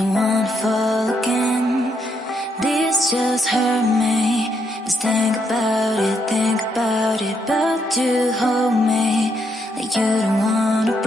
don't wanna fall again. This just hurt me. Just think about it, but you hold me like you don't wanna